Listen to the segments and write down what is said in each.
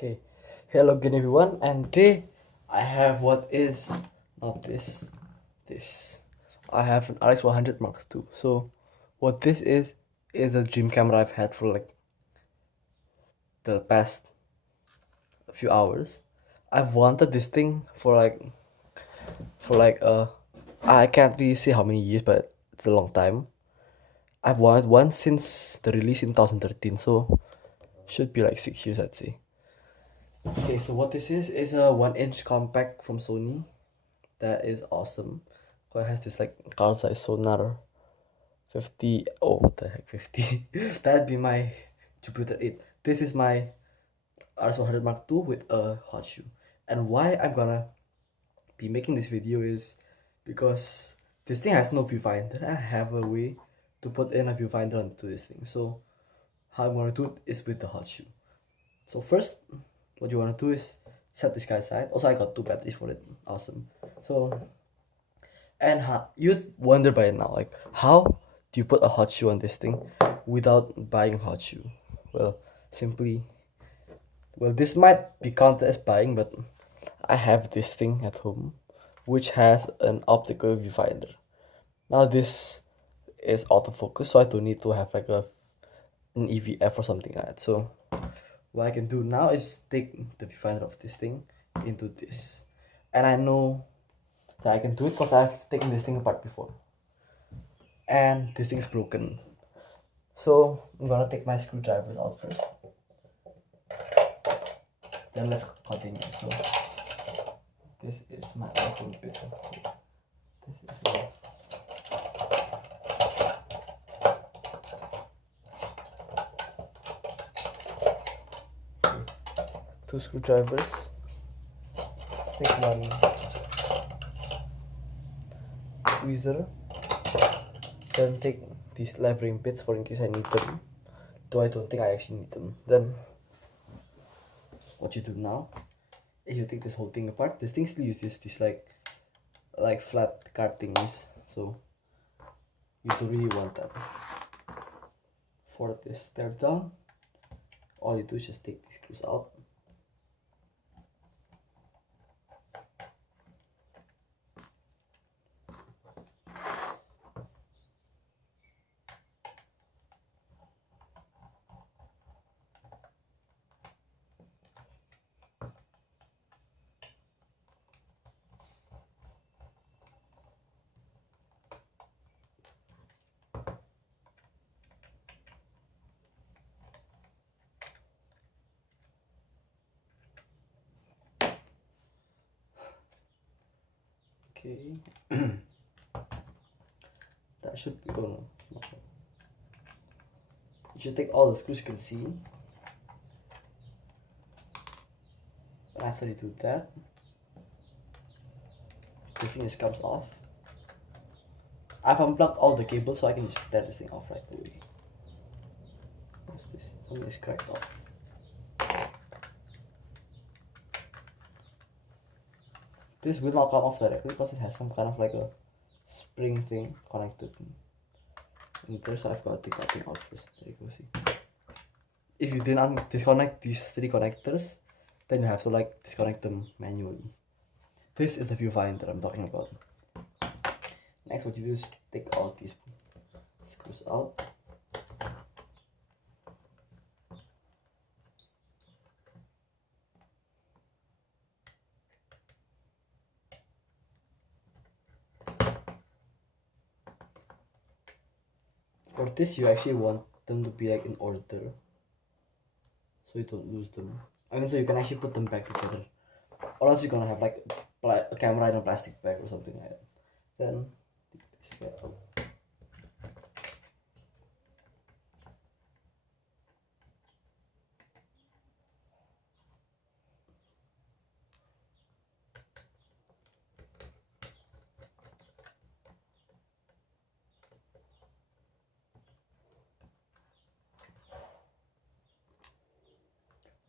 Okay, hello again everyone, and today I have what is not this. I have an RX100 Mark II. So, what this is a dream camera I've had for like the past few hours. I've wanted this thing for I can't really say how many years, but it's a long time. I've wanted one since the release in 2013, so should be like 6 years, I'd say. Okay, so what this is a 1-inch compact from Sony. That is awesome. So it has this like car size sonar 50. Oh, what the heck, 50? That'd be my Jupiter 8. This is my RX100 Mark II with a hot shoe. And why I'm gonna be making this video is because this thing has no viewfinder. I have a way to put in a viewfinder onto this thing. So how I'm gonna do it is with the hot shoe. So first, what you wanna do is set this guy aside. Also, I got 2 batteries for it. Awesome. So, and you'd wonder by now, like, how do you put a hot shoe on this thing without buying a hot shoe? Well, simply, well, this might be counted as buying, but I have this thing at home, which has an optical viewfinder. Now this is autofocus, so I don't need to have like an EVF or something like that. So what I can do now is take the viewfinder of this thing into this, and I know that I can do it because I've taken this thing apart before, and this thing is broken. So I'm gonna take my screwdrivers out first, then let's continue. So this is my iPhone bit. This is my 2 screwdrivers. Let's take one tweezer, then take these levering bits for in case I need them, though I don't think I actually need them. Then what you do now is you take this whole thing apart. This thing still uses this like flat card thingies, so you don't really want that. For this step down, all you do is just take these screws out. Okay. That should be, oh no, not sure. You should take all the screws you can see. And after you do that, this thing just comes off. I've unplugged all the cables so I can just tear this thing off right away. What's this? Something is cracked off. This will not come off directly because it has some kind of like a spring thing connected in there, so I've got to take that thing out first. There you go, see. If you didn't disconnect these 3 connectors, then you have to like disconnect them manually. This is the viewfinder I'm talking about. Next, what you do is take all these screws out. For this, you actually want them to be like in order, so you don't lose them. I mean, so you can actually put them back together, or else you're gonna have like a camera in a plastic bag or something like that. Then take this guy out.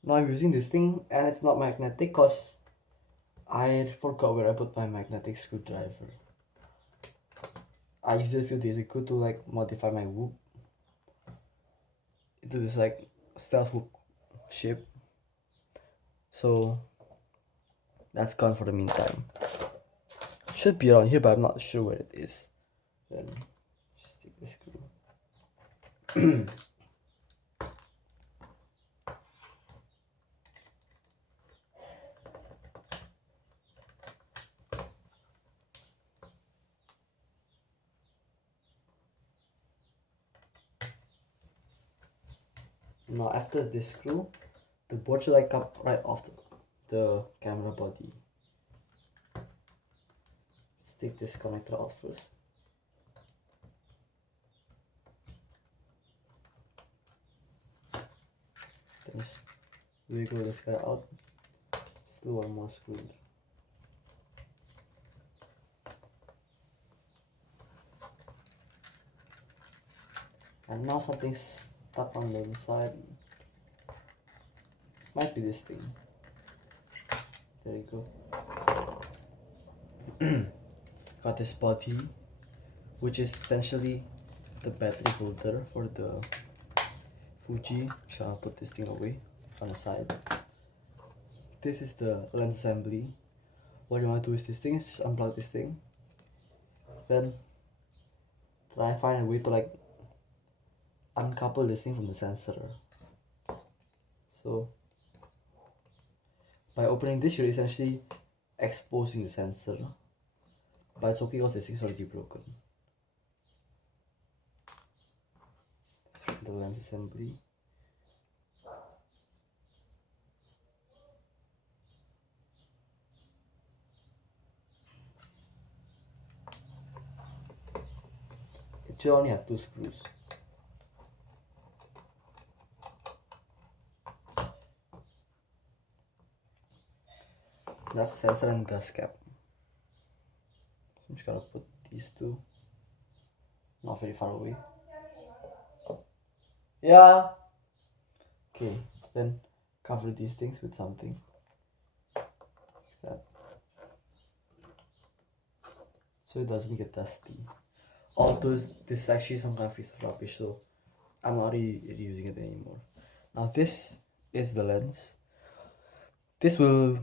Now I'm using this thing and it's not magnetic because I forgot where I put my magnetic screwdriver. I used it a few days ago to like modify my whoop into this like stealth hook shape, So that's gone for the meantime. Should be around here, but I'm not sure where it is. Then just take this screw. Now after this screw, the board should like come right off the camera body. Let's take this connector out first. Then just wiggle this guy out. Let's do one more screw. And now something's stuck on the inside. Might be this thing. There you go. Got this body, which is essentially the battery holder for the Fuji. So I'll put this thing away on the side. This is the lens assembly. What you want to do is this thing, is just unplug this thing. Then try find a way to like uncouple this thing from the sensor. So by opening this, you're essentially exposing the sensor, but it's okay because this thing's already broken. The lens assembly. It should only have 2 screws. That's the sensor and dust cap. I'm just gonna put these two not very far away. Yeah. Okay, then cover these things with something like that, so it doesn't get dusty. Although this is actually some kind of piece of rubbish, so I'm not really using it anymore. Now this is the lens. This will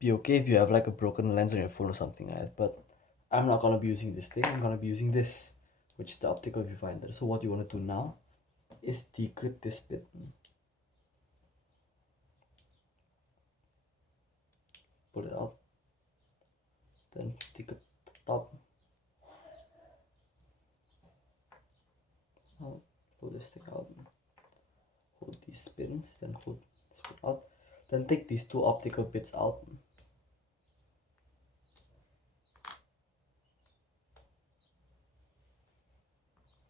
be okay if you have like a broken lens on your phone or something like that, but I'm not gonna be using this thing. I'm gonna be using this, which is the optical viewfinder. So what you want to do now is decrypt this bit. Put it out. Then take the top. Now pull this thing out. Hold these pins, then hold this bit out. Then take these 2 optical bits out.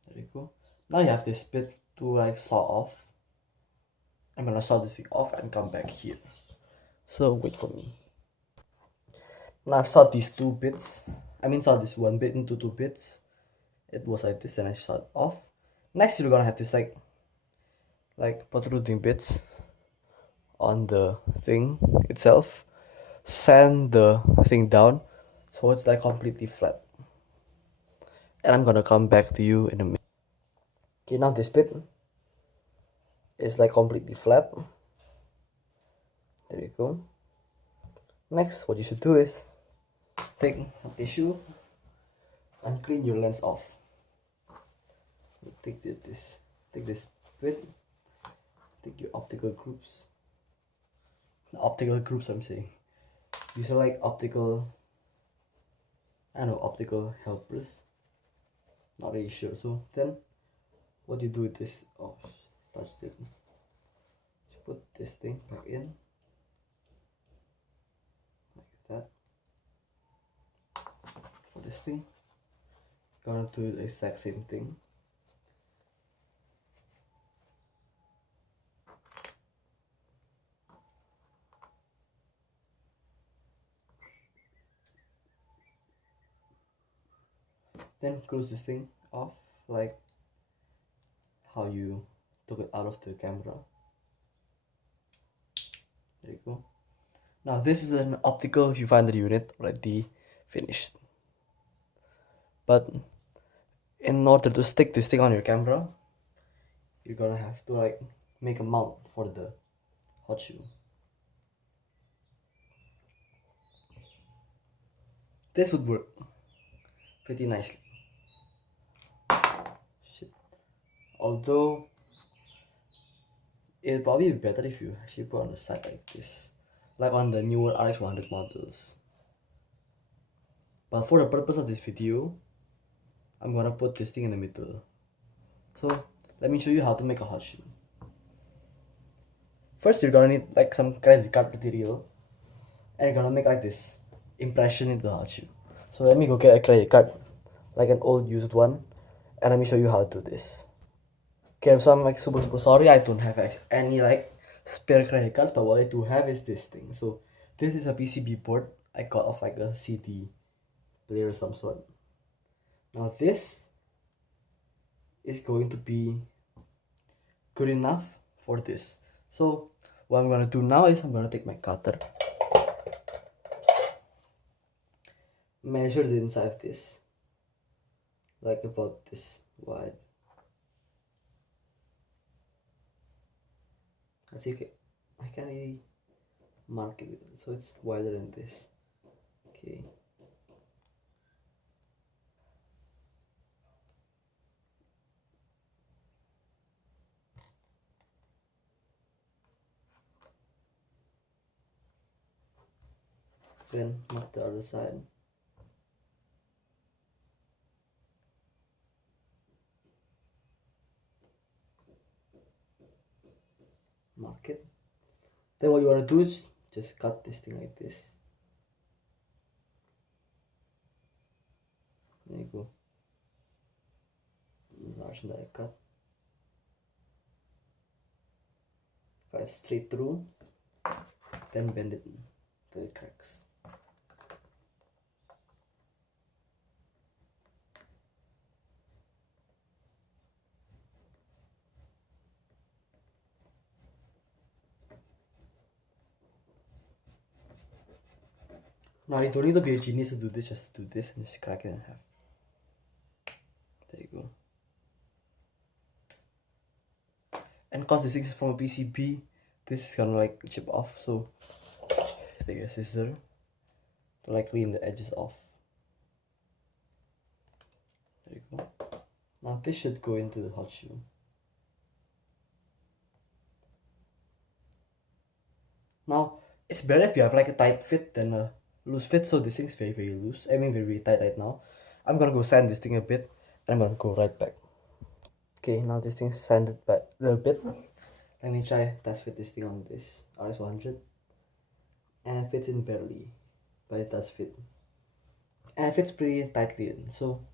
There you go. Now you have this bit to like saw off. I'm gonna saw this thing off and come back here. So wait for me. Now I've sawed these 2 bits. Saw this 1 bit into 2 bits. It was like this, then I sawed off. Next you're gonna have this like protruding bits on the thing itself. Sand the thing down so it's like completely flat. And I'm gonna come back to you in a minute. Okay, now this bit is like completely flat. There you go. Next, what you should do is take some tissue and clean your lens off. Take this bit, take your optical groups. Optical groups, I'm saying. These are like optical, optical helpers. Not really sure. So then, what you do with this? Oh, touched it. Just put this thing back in, like that. For this thing, gonna do the exact same thing. Then close this thing off like how you took it out of the camera. There you go. Now this is an optical viewfinder unit already finished. But in order to stick this thing on your camera, you're gonna have to like make a mount for the hot shoe. this would work pretty nicely. Shit. Although it'll probably be better if you actually put on the side like this, like on the newer RX100 models. But for the purpose of this video, I'm gonna put this thing in the middle. So let me show you how to make a hot shoe. First, you're gonna need like some credit card material, and you're gonna make like this impression into the hot shoe. So let me go get a credit card, like an old used one, and let me show you how to do this. Okay, so I'm like super sorry I don't have any like spare credit cards, but what I do have is this thing. So this is a PCB board I got off like a CD player of some sort. Now this is going to be good enough for this. So what I'm gonna do now is I'm gonna take my cutter, measure the inside of this, like about this wide. Let's see, okay, I can't really mark it, so it's wider than this. Okay. Then mark the other side. Mark it. Then what you want to do is just cut this thing like this. There you go. Large die cut. Cut it straight through. Then bend it till it cracks. Now you don't need to be a genius to do this, just do this and just crack it in half. There you go. And cause this thing is from a PCB, this is gonna like chip off, so take a scissor to like clean the edges off. There you go. Now this should go into the hot shoe. Now it's better if you have like a tight fit than a loose fit, so this thing's very loose. I mean very tight right now. I'm gonna go sand this thing a bit and I'm gonna go right back. Okay, now this thing's sanded back a little bit. Let me try test fit this thing on this RX100. And it fits in barely, but it does fit. And it fits pretty tightly in, so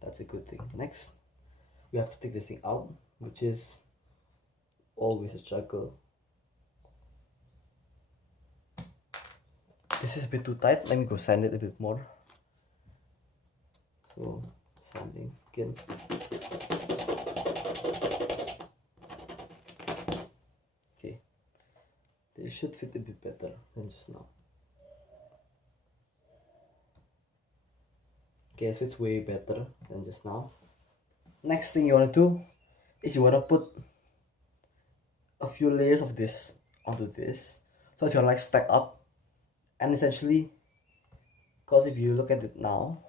that's a good thing. Next, we have to take this thing out, which is always a struggle. This is a bit too tight. Let me go sand it a bit more. So, sanding again. Okay. This should fit a bit better than just now. Okay, it fits way better than just now. Next thing you want to do is you want to put a few layers of this onto this. So it's gonna like stack up. And essentially, because if you look at it now,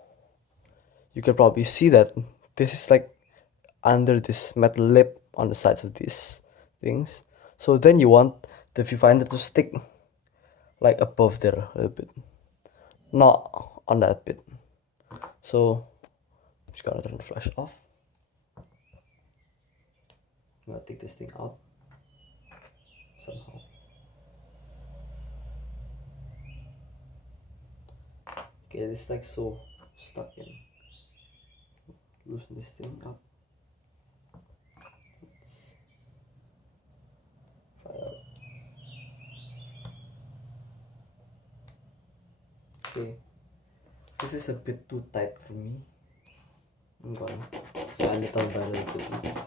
you can probably see that this is like under this metal lip on the sides of these things. So then you want the viewfinder to stick like above there a little bit, not on that bit. So I'm just gonna turn the flash off. I'm gonna take this thing out somehow. Okay, this is like so stuck in. Loosen this thing up. Let's try out. Okay, this is a bit too tight for me. I'm gonna sand it down by a little bit.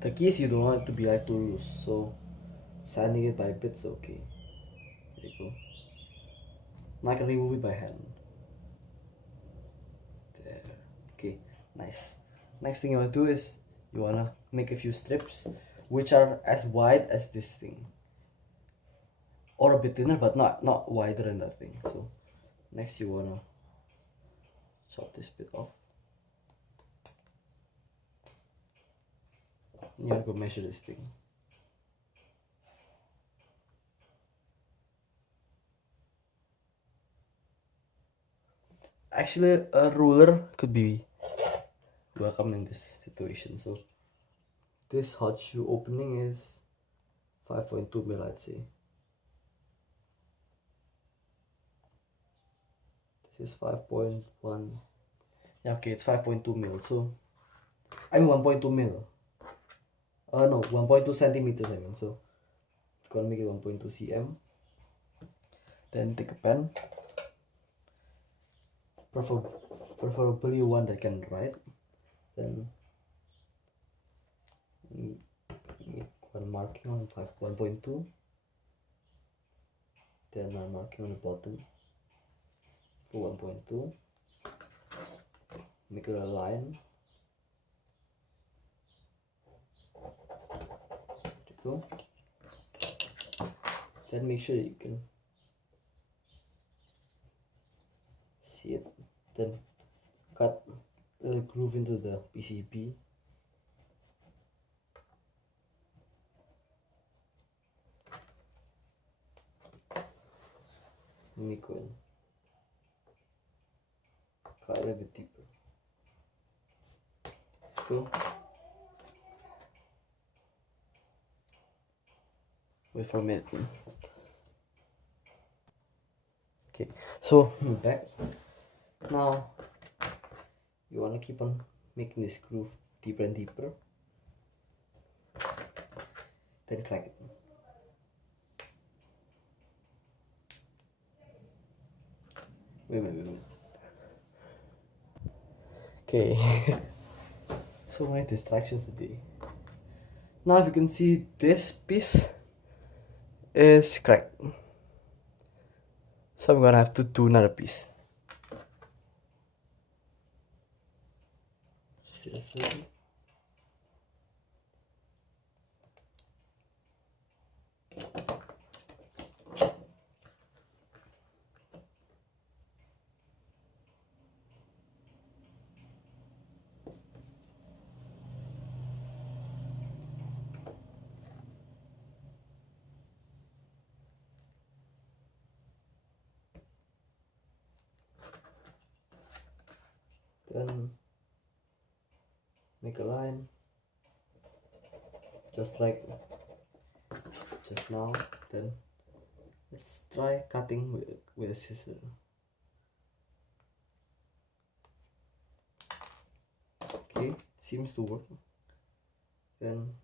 The key is you don't want it to be like too loose, so sanding it by bits okay. There you go. Now I can remove it by hand. There. Okay, nice. Next thing you want to do is you want to make a few strips which are as wide as this thing, or a bit thinner, but not wider than that thing. So next you wanna chop this bit off. You gotta go measure this thing. Actually, a ruler could be welcome in this situation. So this hot shoe opening is 5.2 mil, I'd say. This is 5.1. Yeah, okay, it's 5.2 mil. So I mean 1.2 mil. No, 1.2 centimeters. I mean, so gonna make it 1.2 cm. Then take a pen, preferably one that can write. Then make one marking on 1.2. Then I'm marking on the bottom for 1.2. Make a line. There you go. Then make sure you can see it. Then cut a little groove into the PCB. Let me go and cut a little bit deeper. Cool. Wait for a minute. Okay, so back. Now you wanna keep on making this groove deeper and deeper. Then crack it. Wait. Okay. So many distractions today. Now if you can see, this piece is cracked. So I'm gonna have to do another piece. Seriously? Then make a line, just like just now. Then let's try cutting with a scissor. Okay, seems to work. Then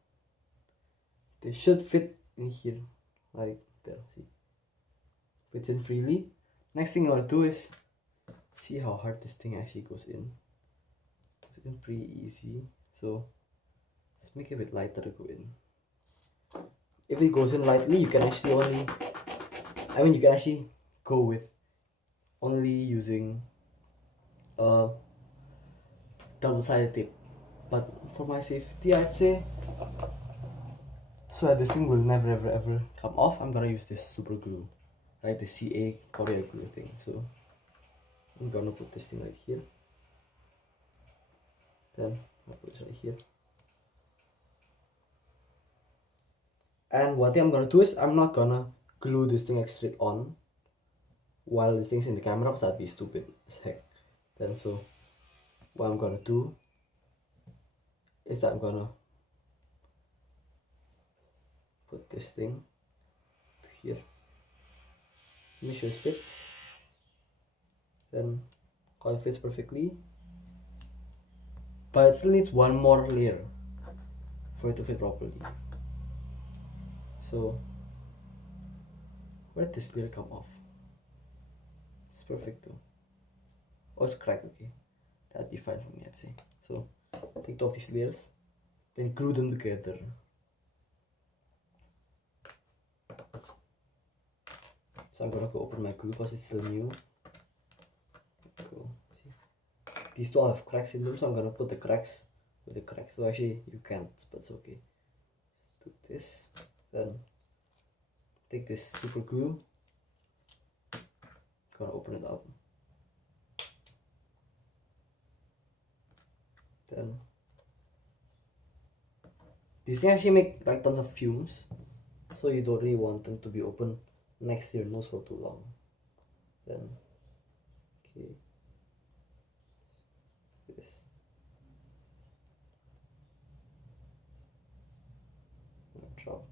they should fit in here, like there. See, fits in freely. Next thing I want to do is see how hard this thing actually goes in. It's in pretty easy, so let's make it a bit lighter to go in. If it goes in lightly, you can actually you can actually go with only using double-sided tape. But for my safety, I'd say, so that this thing will never ever come off, I'm gonna use this super glue, right? The CA Korea glue thing. So I'm gonna put this thing right here. Then I'll put it right here. And one thing I'm gonna do is I'm not gonna glue this thing like straight on while this thing's in the camera, because that'd be stupid as heck. Then so what I'm gonna do is that I'm gonna put this thing here, make sure it fits, then how it fits perfectly, but it still needs one more layer for it to fit properly. So where did this layer come off? It's perfect though. Oh, it's cracked. Okay, that'd be fine for me, I'd say. So take off these layers, then glue them together. So I'm gonna go open my glue because it's still new. Cool. See, these two all have cracks in them, so I'm gonna put the cracks with the cracks. So actually you can't, but it's okay. do this, then take this super glue, gonna open it up, then these things actually make like tons of fumes, so you don't really want them to be open next to your nose for too long. Then okay, this, drop.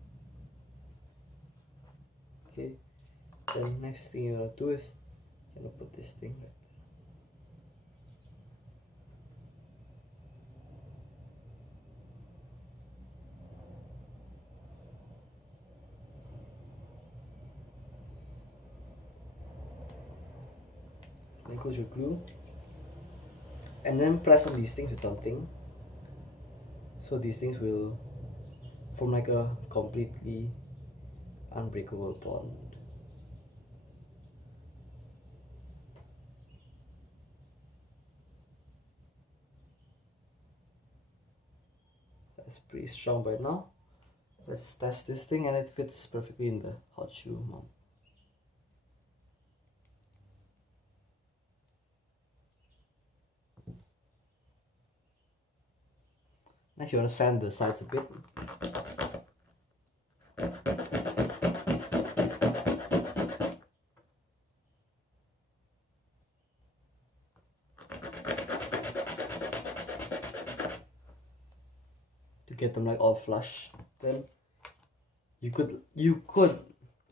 Okay, then next thing you're gonna do is you're gonna put this thing right there. Then goes your glue, and then press on these things with something, so these things will form like a completely unbreakable bond. That's pretty strong right now. Let's test this thing, and it fits perfectly in the hot shoe mount. Next, you want to sand the sides a bit. To get them like all flush. Then you could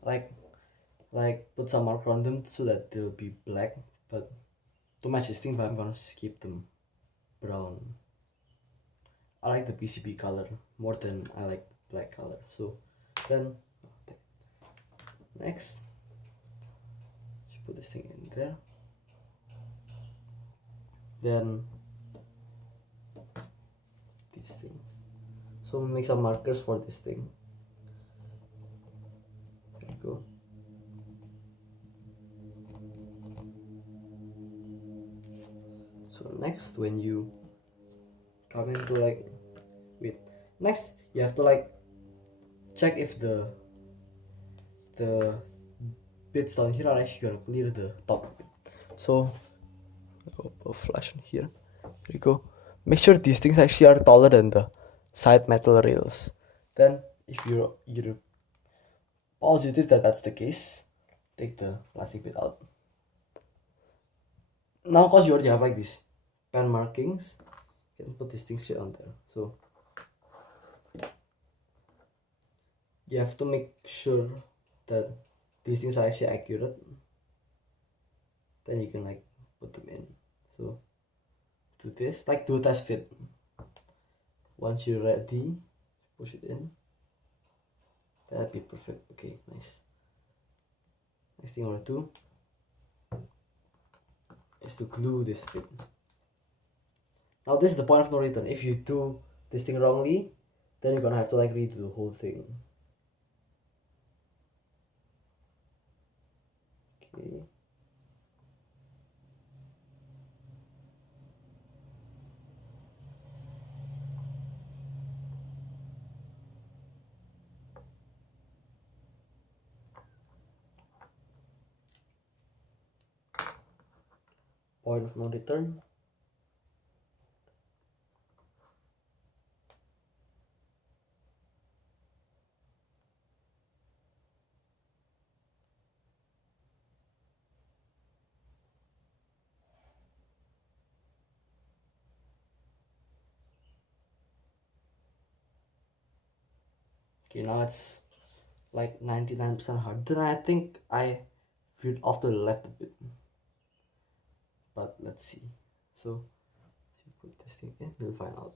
like put some marker on them so that they'll be black, but to match this thing, but I'm gonna keep them brown. I like the PCB color more than I like black color. So then next, you put this thing in there. Then these things. So we make some markers for this thing. There you go. So next, when you come into like, next you have to like check if the bits down here are actually gonna clear the top of it. So a flash on here. There you go. Make sure these things actually are taller than the side metal rails. Then if you're positive that that's the case, take the plastic bit out. Now, cause you already have like these pen markings, you can put this thing straight on there. So you have to make sure that these things are actually accurate. Then you can like put them in. So do this, like do a test fit. Once you're ready, push it in. That'd be perfect. Okay, nice. Next thing I want to do is to glue this bit. Now this is the point of no return. If you do this thing wrongly, then you're gonna have to like redo the whole thing. Okay. Point of no return. Okay, now it's like 99% hard. Then I think I veered off to the left a bit. But let's see. So you put this thing in, we'll find out.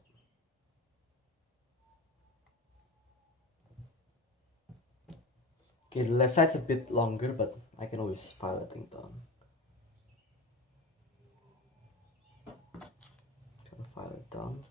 Okay, the left side's a bit longer, but I can always file that thing down. Gonna file it down.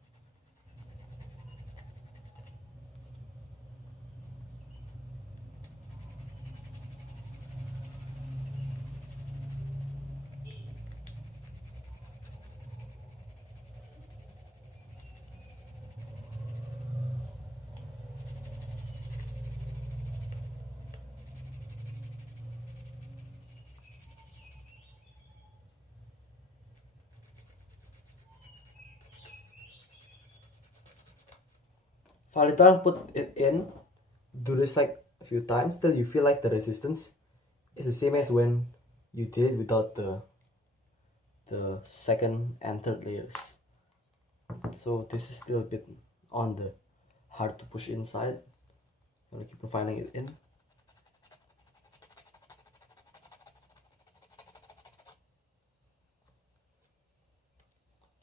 file it down, put it in, do this like a few times till you feel like the resistance is the same as when you did it without the second and third layers. So this is still a bit on the hard to push inside. I'm gonna keep refining it in.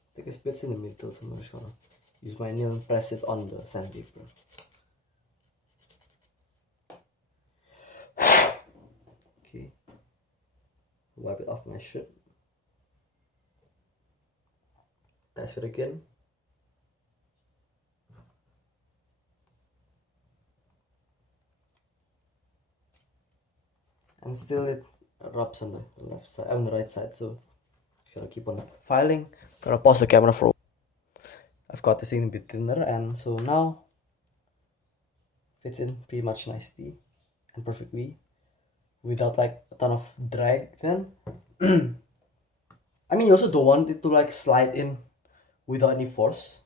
I think it's bits in the middle, so I'm just gonna use my nail and press it on the sandpaper. Okay, wipe it off my shirt. Test it again. And still it rubs on the left side, on the right side, so just gotta keep on filing. Gonna pause the camera for a while. I've got this thing a bit thinner, and so now fits in pretty much nicely and perfectly without like a ton of drag then. I mean, you also don't want it to like slide in without any force,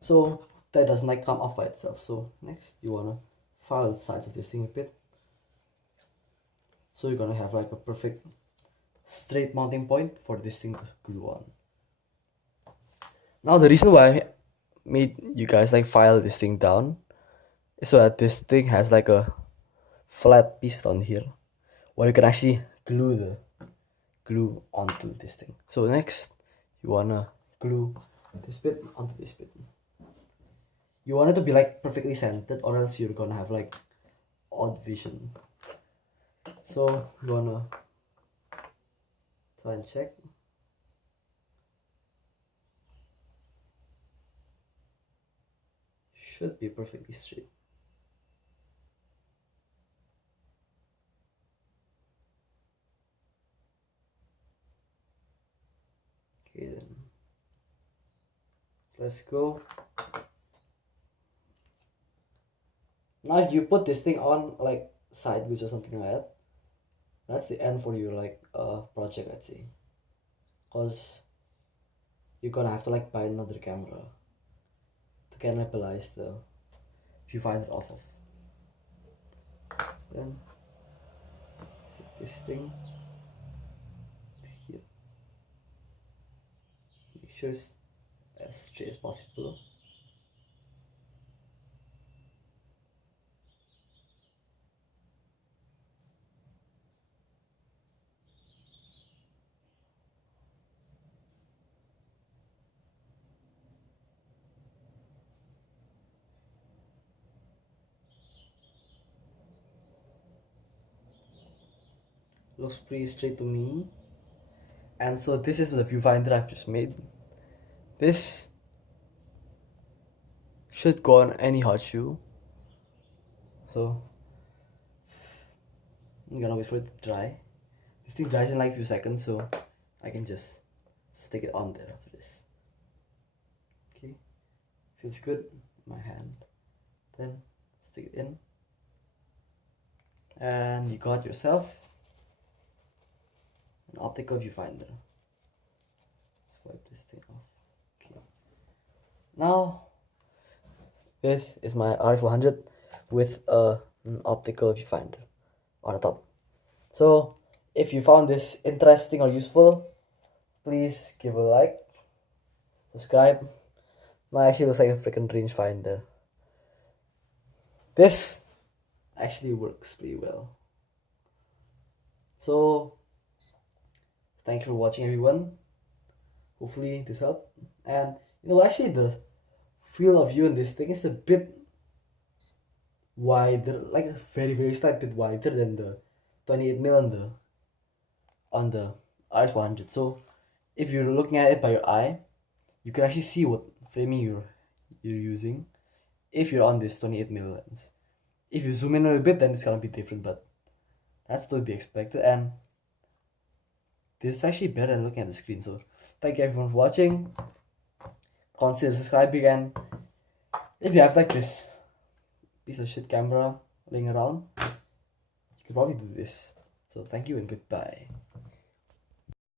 so that doesn't like come off by itself. So next you wanna file the sides of this thing a bit, so you're gonna have like a perfect straight mounting point for this thing to glue on. Now the reason why I made you guys like file this thing down is so that this thing has like a flat piece on here where you can actually glue onto this thing. So next you wanna glue this bit onto this bit. You want it to be like perfectly centered, or else you're gonna have like odd vision. So you wanna try and check. Should be perfectly straight. Okay then, let's go. Now if you put this thing on like sideways or something like that, that's the end for your like project, I'd say, because you're gonna have to like buy another camera to cannibalize the viewfinder off of. Then stick this thing to here. Make sure it's as straight as possible. Looks pretty straight to me. And so this is the viewfinder I've just made. This should go on any hot shoe. So I'm gonna wait for it to dry. This thing dries in like a few seconds, so I can just stick it on there after this. Okay, feels good in my hand. Then stick it in, and you got yourself an optical viewfinder. Let's wipe this thing off. Okay, now this is my RX100 with an optical viewfinder on the top. So if you found this interesting or useful, please give a like, subscribe. Now actually looks like a freaking rangefinder. This actually works pretty well. So thank you for watching, everyone. Hopefully this helped. And you know, actually the field of view in this thing is a bit wider, like a very slight bit wider than the 28mm on the RX100. So if you're looking at it by your eye, you can actually see what framing you're using if you're on this 28mm lens. If you zoom in a little bit, then it's gonna be different, but that's to be expected. And this is actually better than looking at the screen. So thank you everyone for watching. Consider subscribing, and if you have like this piece of shit camera laying around, you could probably do this. So thank you and goodbye.